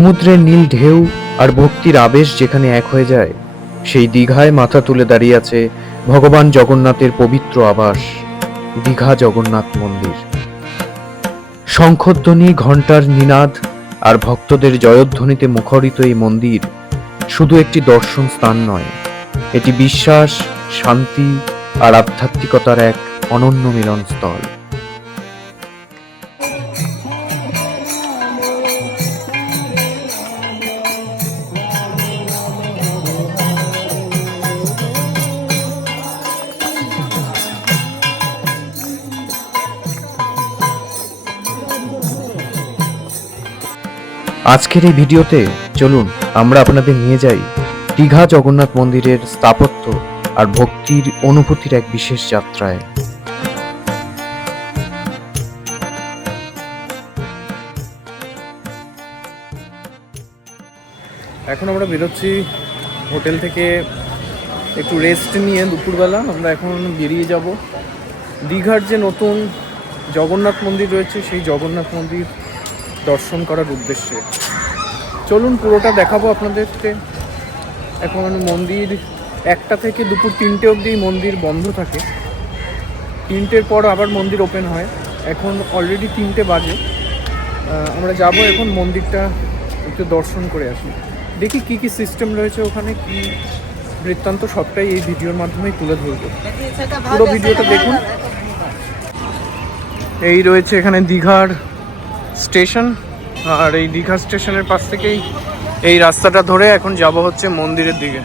সমুদ্রের নীল ঢেউ আর ভক্তির আবেশ যেখানে এক হয়ে যায়, সেই দীঘায় মাথা তুলে দাঁড়িয়ে আছে ভগবান জগন্নাথের পবিত্র আবাস, দীঘা জগন্নাথ মন্দির। শঙ্খধ্বনি, ঘণ্টার নিনাদ আর ভক্তদের জয়ধ্বনিতে মুখরিত এই মন্দির শুধু একটি দর্শন স্থান নয়, এটি বিশ্বাস, শান্তি আর আধ্যাত্মিকতার এক অনন্য মিলনস্থল। আজকের এই ভিডিওতে চলুন আমরা আপনাদের নিয়ে যাই দীঘা জগন্নাথ মন্দিরের স্থাপত্য আর ভক্তির অনুভূতির এক বিশেষ যাত্রায়। এখন আমরা বেরোচ্ছি হোটেল থেকে একটু রেস্ট নিয়ে দুপুরবেলা। আমরা এখন বেরিয়ে যাব। দীঘার যে নতুন জগন্নাথ মন্দির রয়েছে, সেই জগন্নাথ মন্দির দর্শন করার উদ্দেশ্যে। চলুন পুরোটা দেখাবো আপনাদেরকে। এখন মন্দির একটা থেকে দুপুর তিনটে অবধি মন্দির বন্ধ থাকে। তিনটের পর আবার মন্দির ওপেন হয়। এখন অলরেডি তিনটে বাজে। আমরা যাব এখন মন্দিরটা একটু দর্শন করে আসি। দেখি কি কি সিস্টেম রয়েছে ওখানে, কি বৃত্তান্ত সবটাই এই ভিডিওর মাধ্যমেই তুলে ধরবো। পুরো ভিডিওটা দেখুন। এই রয়েছে এখানে দীঘার স্টেশন আর এই দীঘা স্টেশনের পাশ থেকেই এই রাস্তাটা ধরে এখন যাব হচ্ছে মন্দিরের দিকে।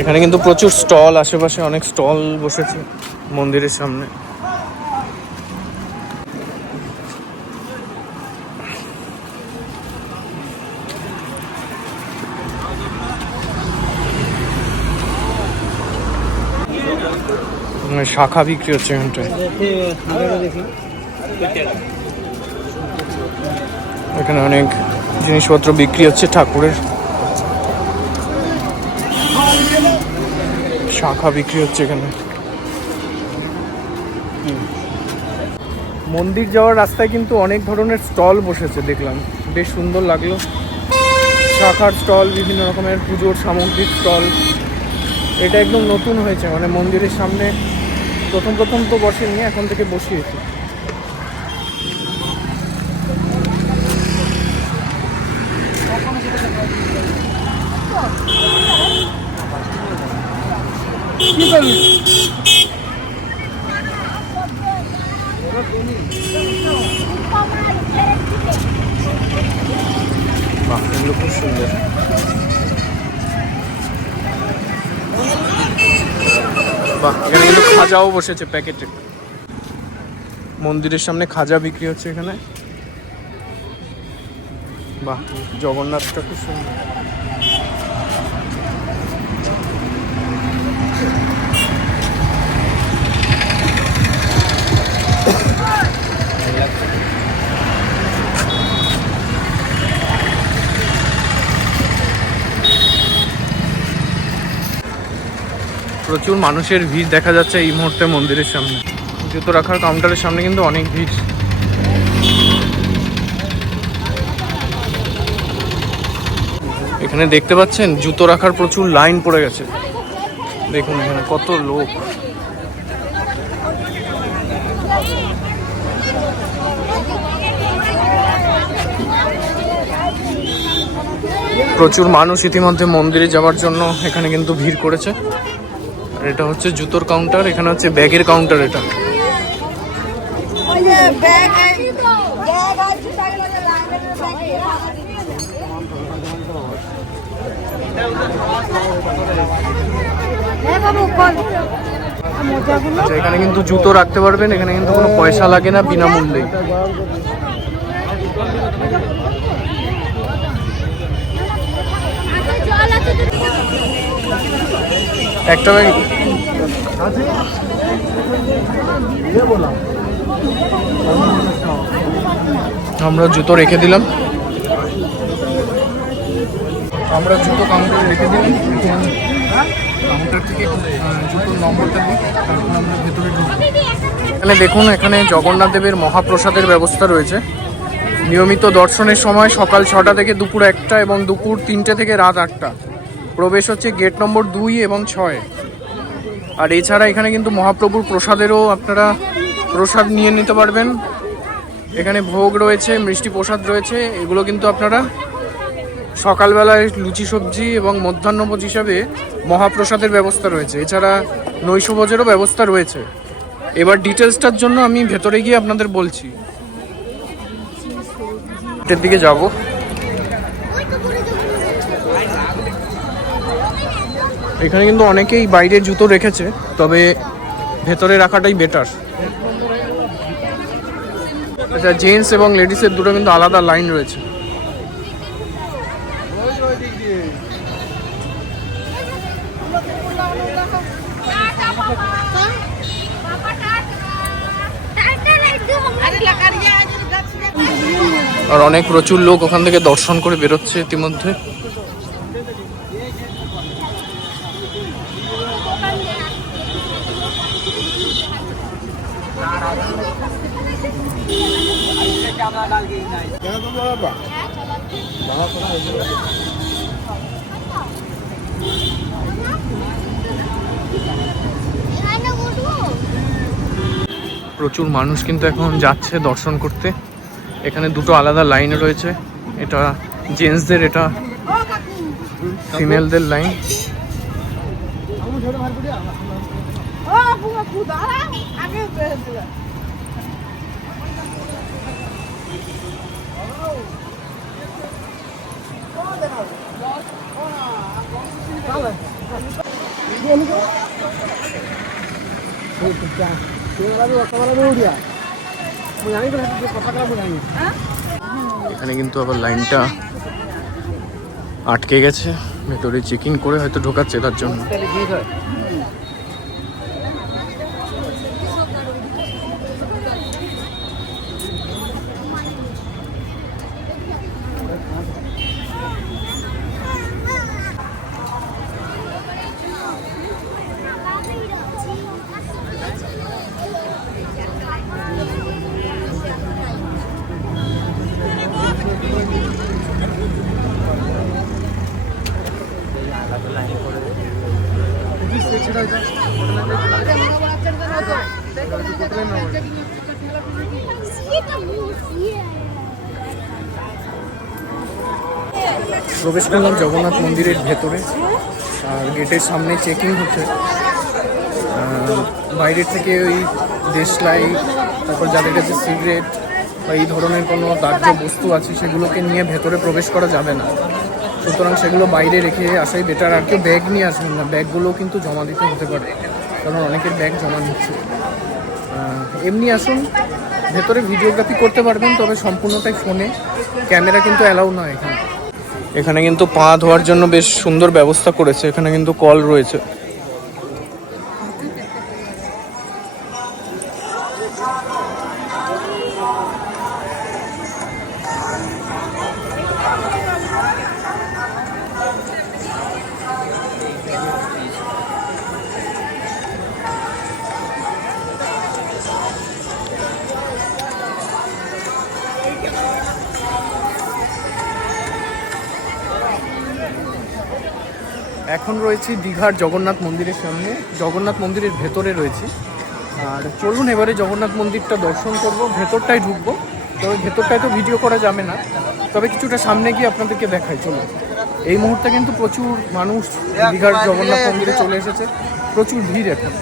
এখানে কিন্তু প্রচুর স্টল, আশেপাশে অনেক স্টল বসেছে মন্দিরের সামনে। শাখা বিক্রি হচ্ছে এখানটায়। এখানে অনেক জিনিসপত্র বিক্রি হচ্ছে ঠাকুরের। শাখা বিক্রি হচ্ছে এখানে। মন্দির যাওয়ার রাস্তায় কিন্তু অনেক ধরনের স্টল বসেছে, দেখলাম। বেশ সুন্দর লাগল। শাখার স্টল, বিভিন্ন রকমের পুজোর সামগ্রিক স্টল। এটা একদম নতুন হয়েছে মানে মন্দিরের সামনে প্রথম প্রথম তো বসেনি এখন থেকে বসিয়েছে। খুব সুন্দর। বাহ এখানে খাজাও বসেছে প্যাকেটে। মন্দিরের সামনে খাজা বিক্রি হচ্ছে এখানে। বাহ, জগন্নাথটা খুব সুন্দর। প্রচুর মানুষের ভিড় দেখা যাচ্ছে এই মুহূর্তে মন্দিরের সামনে। জুতো রাখার কাউন্টারের সামনে কিন্তু অনেক ভিড়। এখানে দেখতে পাচ্ছেন, জুতো রাখার প্রচুর লাইন পড়ে গেছে। দেখুন এখানে কত লোক। প্রচুর মানুষ ইতিমধ্যে মন্দিরে যাওয়ার জন্য এখানে কিন্তু ভিড় করেছে। আর এটা হচ্ছে জুতোর কাউন্টার এখানে হচ্ছে ব্যাগের কাউন্টার এটা। ওই যে ব্যাগ ব্যাগ আছে টাকা লাগে হ্যাঁ আচ্ছা এখানে কিন্তু জুতো রাখতে পারবেন এখানে কিন্তু কোনো পয়সা লাগে না বিনামূল্যেই। একটা ব্যাগ আমরা জুতো রেখে দিলাম। আমরা জুতো কাউন্টারে রেখে দিলাম। কাউন্টার থেকে জুতোর নম্বরটা দিই, তারপর আমরা ভেতরে এখানে দেখুন, এখানে জগন্নাথ দেবের মহাপ্রসাদের ব্যবস্থা রয়েছে। নিয়মিত দর্শনের সময় সকাল ছটা থেকে দুপুর একটা এবং দুপুর তিনটে থেকে রাত আটটা। প্রবেশ হচ্ছে গেট নম্বর দুই এবং ছয়। আর এছাড়া এখানে কিন্তু মহাপ্রভুর প্রসাদেরও আপনারা প্রসাদ নিয়ে নিতে পারবেন। এখানে ভোগ রয়েছে, মিষ্টি প্রসাদ রয়েছে, এগুলো কিন্তু আপনারা সকালবেলায় লুচি সবজি এবং মধ্যাহ্নভোজ হিসাবে মহাপ্রসাদের ব্যবস্থা রয়েছে। এছাড়া নৈশভোজেরও ব্যবস্থা রয়েছে। এবার ডিটেলসটার জন্য আমি ভেতরে গিয়ে আপনাদের বলছি। দিকে যাব। এখানে কিন্তু অনেকেই বাইরের জুতো রেখেছে, তবে ভেতরে রাখাটাই বেটার আচ্ছা জেন্টস এবং লেডিসের দুটো কিন্তু আলাদা লাইন রয়েছে। আর অনেক প্রচুর লোক ওখান থেকে দর্শন করে বেরোচ্ছে ইতিমধ্যে। প্রচুর মানুষ কিন্তু এখন যাচ্ছে দর্শন করতে। এখানে দুটো আলাদা লাইন রয়েছে। এটা জেন্টসদের, এটা ফিমেলদের লাইন। এখানে কিন্তু আবার লাইনটা আটকে গেছে ভেতরে চেকিং করে হয়তো ঢোকাচ্ছে তার জন্য। প্রবেশ করলাম জগন্নাথ মন্দিরের ভেতরে। আর গেটের সামনে চেকিং হচ্ছে। বাইরের থেকে ওই দেশলাই তারপর যাদের কাছে সিগারেট বা এই ধরনের কোনো দাহ্য বস্তু আছে, সেগুলোকে নিয়ে ভেতরে প্রবেশ করা যাবে না। সুতরাং সেগুলো বাইরে রেখে আসাই বেটার আর কেউ ব্যাগ নিয়ে আসবেন না। ব্যাগগুলো কিন্তু জমা দিতে হতে পারে। কারণ অনেকের ব্যাগ জমা নিচ্ছে এমনি আসুন। ভেতরে ভিডিওগ্রাফি করতে পারবেন, তবে সম্পূর্ণটাই ফোনে ক্যামেরা কিন্তু অ্যালাউ নয় এখানে। এখানে কিন্তু পা ধোয়ার জন্য বেশ সুন্দর ব্যবস্থা করেছে। এখানে কিন্তু কল রয়েছে। এখন রয়েছি দীঘার জগন্নাথ মন্দিরের সামনে। জগন্নাথ মন্দিরের ভেতরে রয়েছি। আর চলুন এবারে জগন্নাথ মন্দিরটা দর্শন করব। ভেতরটাই ঢুকবো। তবে ভেতরটায় তো ভিডিও করা যাবে না। তবে কিছুটা সামনে গিয়ে আপনাদেরকে দেখাই। চলুন। এই মুহূর্তে কিন্তু প্রচুর মানুষ দীঘার জগন্নাথ মন্দিরে চলে এসেছে। প্রচুর ভিড় এখন।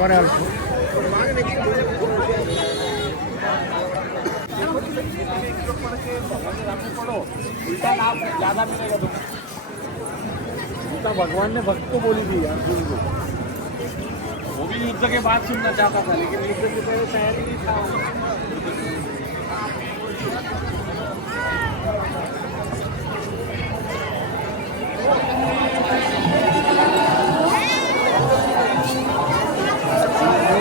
করে অল্প भगवान ने भक्त को बोली थी अर्जुन को वो भी युद्ध के बाद सुनना चाहता था लेकिन युद्ध के पहले शहर ही नहीं था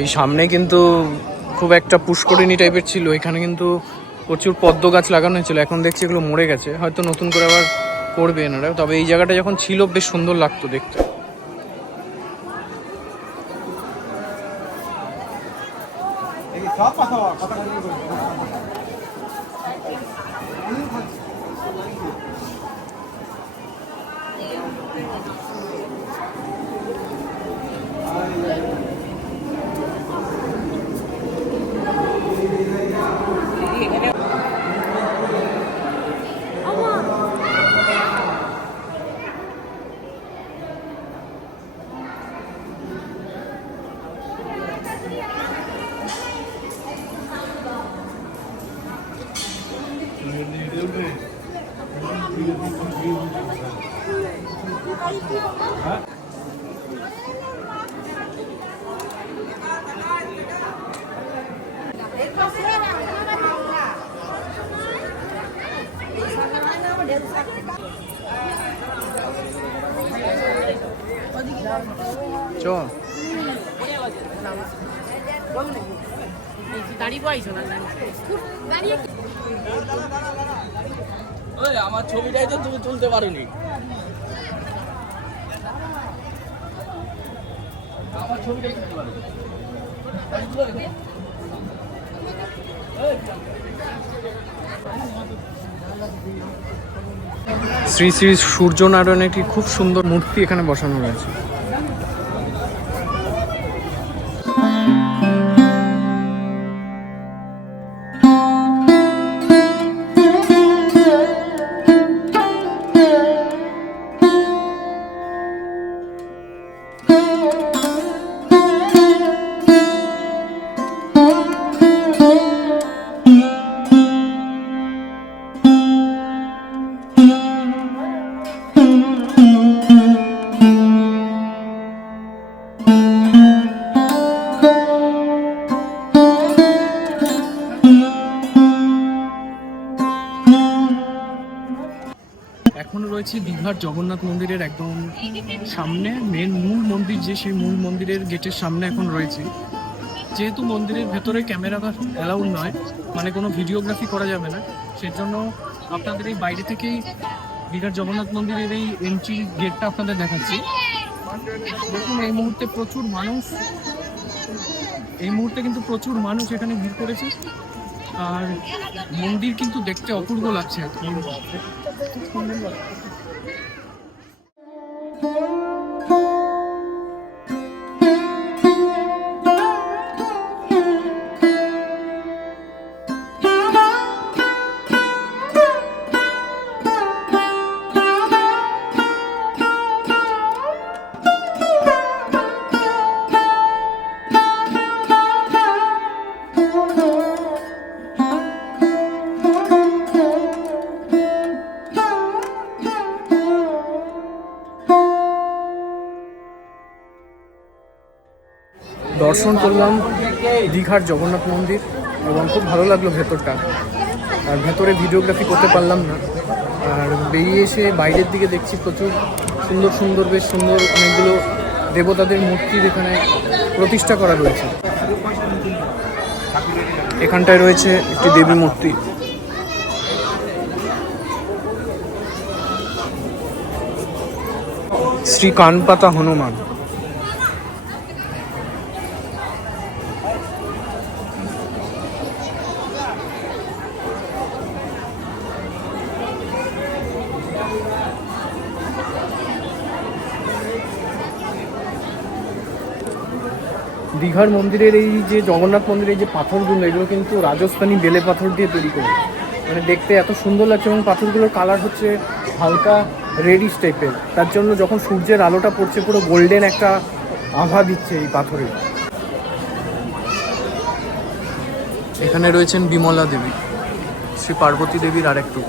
এই সামনে কিন্তু খুব একটা পুষ্করিণী টাইপের ছিল এখানে কিন্তু প্রচুর পদ্ম গাছ লাগানো হয়েছিল, এখন দেখছি এগুলো মরে গেছে। হয়তো নতুন করে আবার করবে এনারা তবে এই জায়গাটা যখন ছিল, বেশ সুন্দর লাগতো দেখতে। চ ওই আমার ছবিটাই তো তুমি তুলতে পারোনি। আমার শ্রী শ্রী সূর্যনারায়ণের একটি খুব সুন্দর মূর্তি এখানে বসানো রয়েছে এখন রয়েছে দীঘার জগন্নাথ মন্দিরের একদম সামনে মেন মূল মন্দির যে সেই মূল মন্দিরের গেটের সামনে এখন রয়েছে। যেহেতু মন্দিরের ভেতরে ক্যামেরা অ্যালাউড নয় মানে কোনো ভিডিওগ্রাফি করা যাবে না, সেজন্য আপনাদের এই বাইরে থেকেই দীঘার জগন্নাথ মন্দিরের এই এন্ট্রি গেটটা আপনাদের দেখাচ্ছি। দেখুন, এই মুহূর্তে প্রচুর মানুষ, এই মুহূর্তে কিন্তু প্রচুর মানুষ এখানে ভিড় করেছে। আর মন্দির কিন্তু দেখতে অপূর্ব লাগছে এখন। সুন্দর দর্শন করলাম দীঘার জগন্নাথ মন্দির এবং খুব ভালো লাগল ভেতরটা। আর ভেতরে ভিডিওগ্রাফি করতে পারলাম না। আর বেরিয়ে এসে বাইরের দিকে দেখছি প্রচুর সুন্দর সুন্দর, বেশ সুন্দর অনেকগুলো দেবতাদের মূর্তি এখানে প্রতিষ্ঠা করা রয়েছে। এখানটায় রয়েছে একটি দেবী মূর্তি। শ্রী কানপাতা হনুমান। দীঘার মন্দিরের এই যে জগন্নাথ মন্দিরের যে পাথরগুলো এগুলো কিন্তু রাজস্থানী বেলে পাথর দিয়ে তৈরি করে মানে দেখতে এত সুন্দর লাগছে এবং পাথরগুলোর কালার হচ্ছে হালকা রেডিশ টাইপের তার জন্য যখন সূর্যের আলোটা পড়ছে, পুরো গোল্ডেন একটা আভা দিচ্ছে এই পাথরে। এখানে রয়েছেন বিমলা দেবী। শ্রী পার্বতী দেবীর আর একটু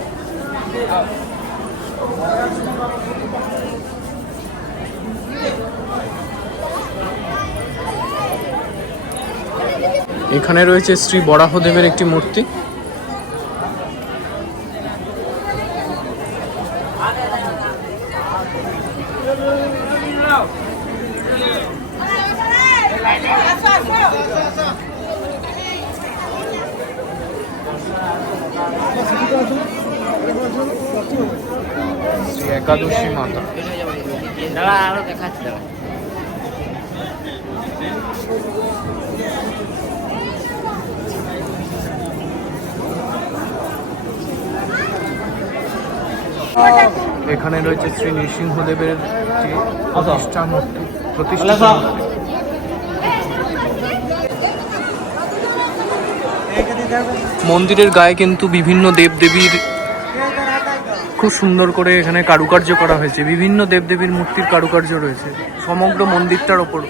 এখানে রয়েছে শ্রী বরাহদেবের একটি মূর্তি শ্রী একাদশী মাতা দাঁড়া আরও দেখাচ্ছি দাঁড়া এখানে রয়েছে শ্রী নৃসিংহদেবের যে প্রতিষ্ঠা মূর্তি প্রতিষ্ঠা মন্দিরের গায়ে কিন্তু বিভিন্ন দেবদেবীর খুব সুন্দর করে এখানে কারুকার্য করা হয়েছে। বিভিন্ন দেবদেবীর মূর্তির কারুকার্য রয়েছে। সমগ্র মন্দিরটার ওপর।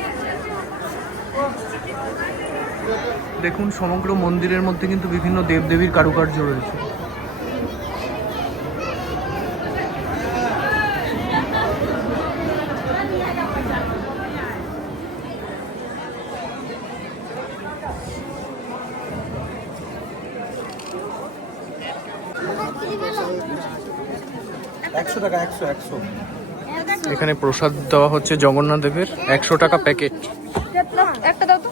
দেখুন সমগ্র মন্দিরের মধ্যে কিন্তু বিভিন্ন দেবদেবীর কারুকার্য রয়েছে। এখানে প্রসাদ দেওয়া হচ্ছে জগন্নাথ দেবের। একশো টাকা প্যাকেট। একটা দাও তো।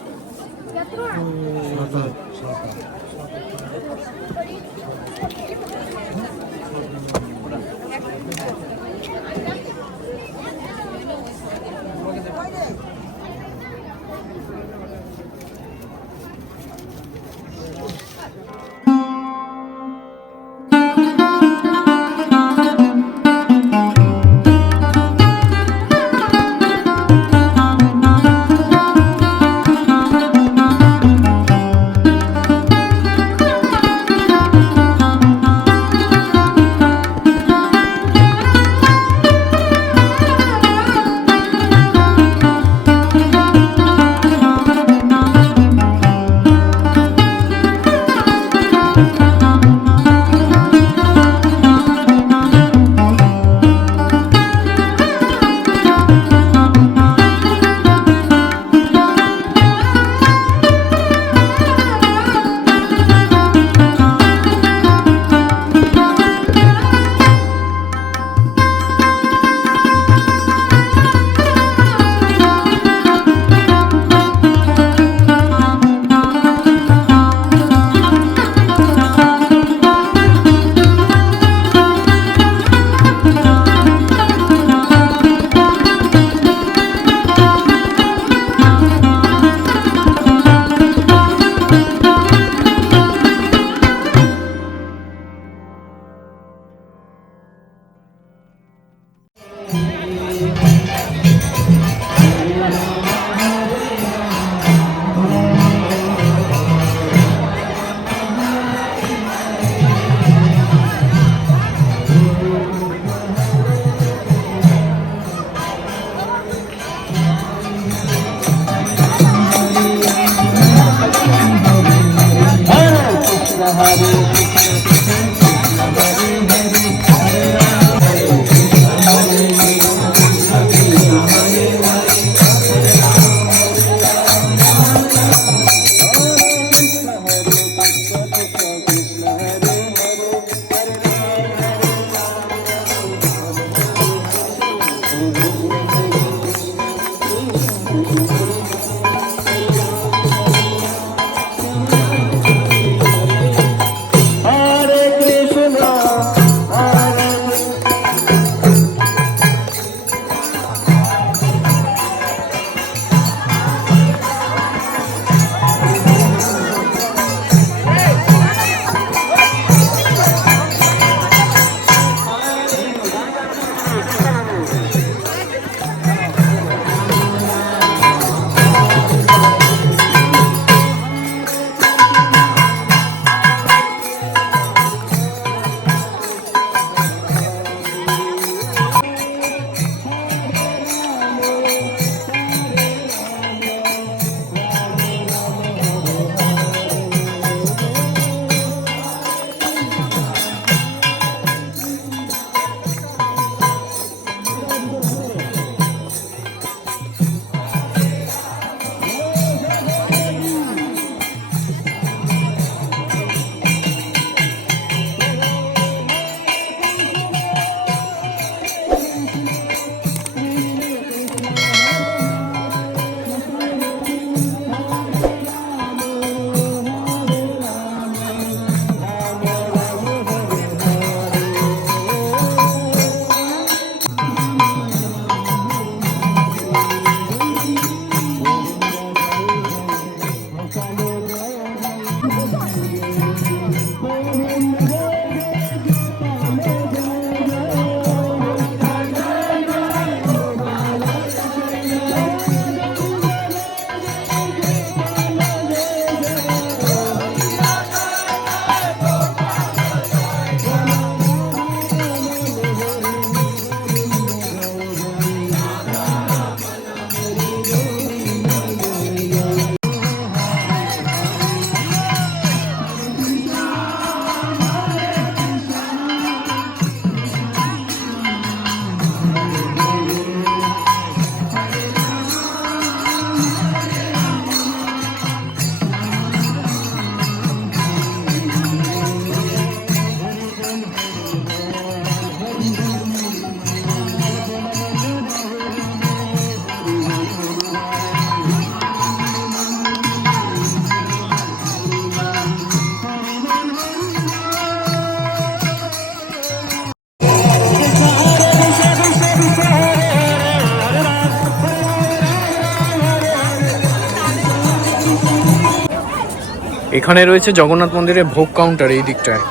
এখানে রয়েছে জগন্নাথ মন্দিরের ভোগ কাউন্টার এই দিকটায়।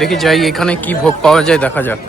দেখি যাই, এখানে কি ভোগ পাওয়া যায়, দেখা যাক।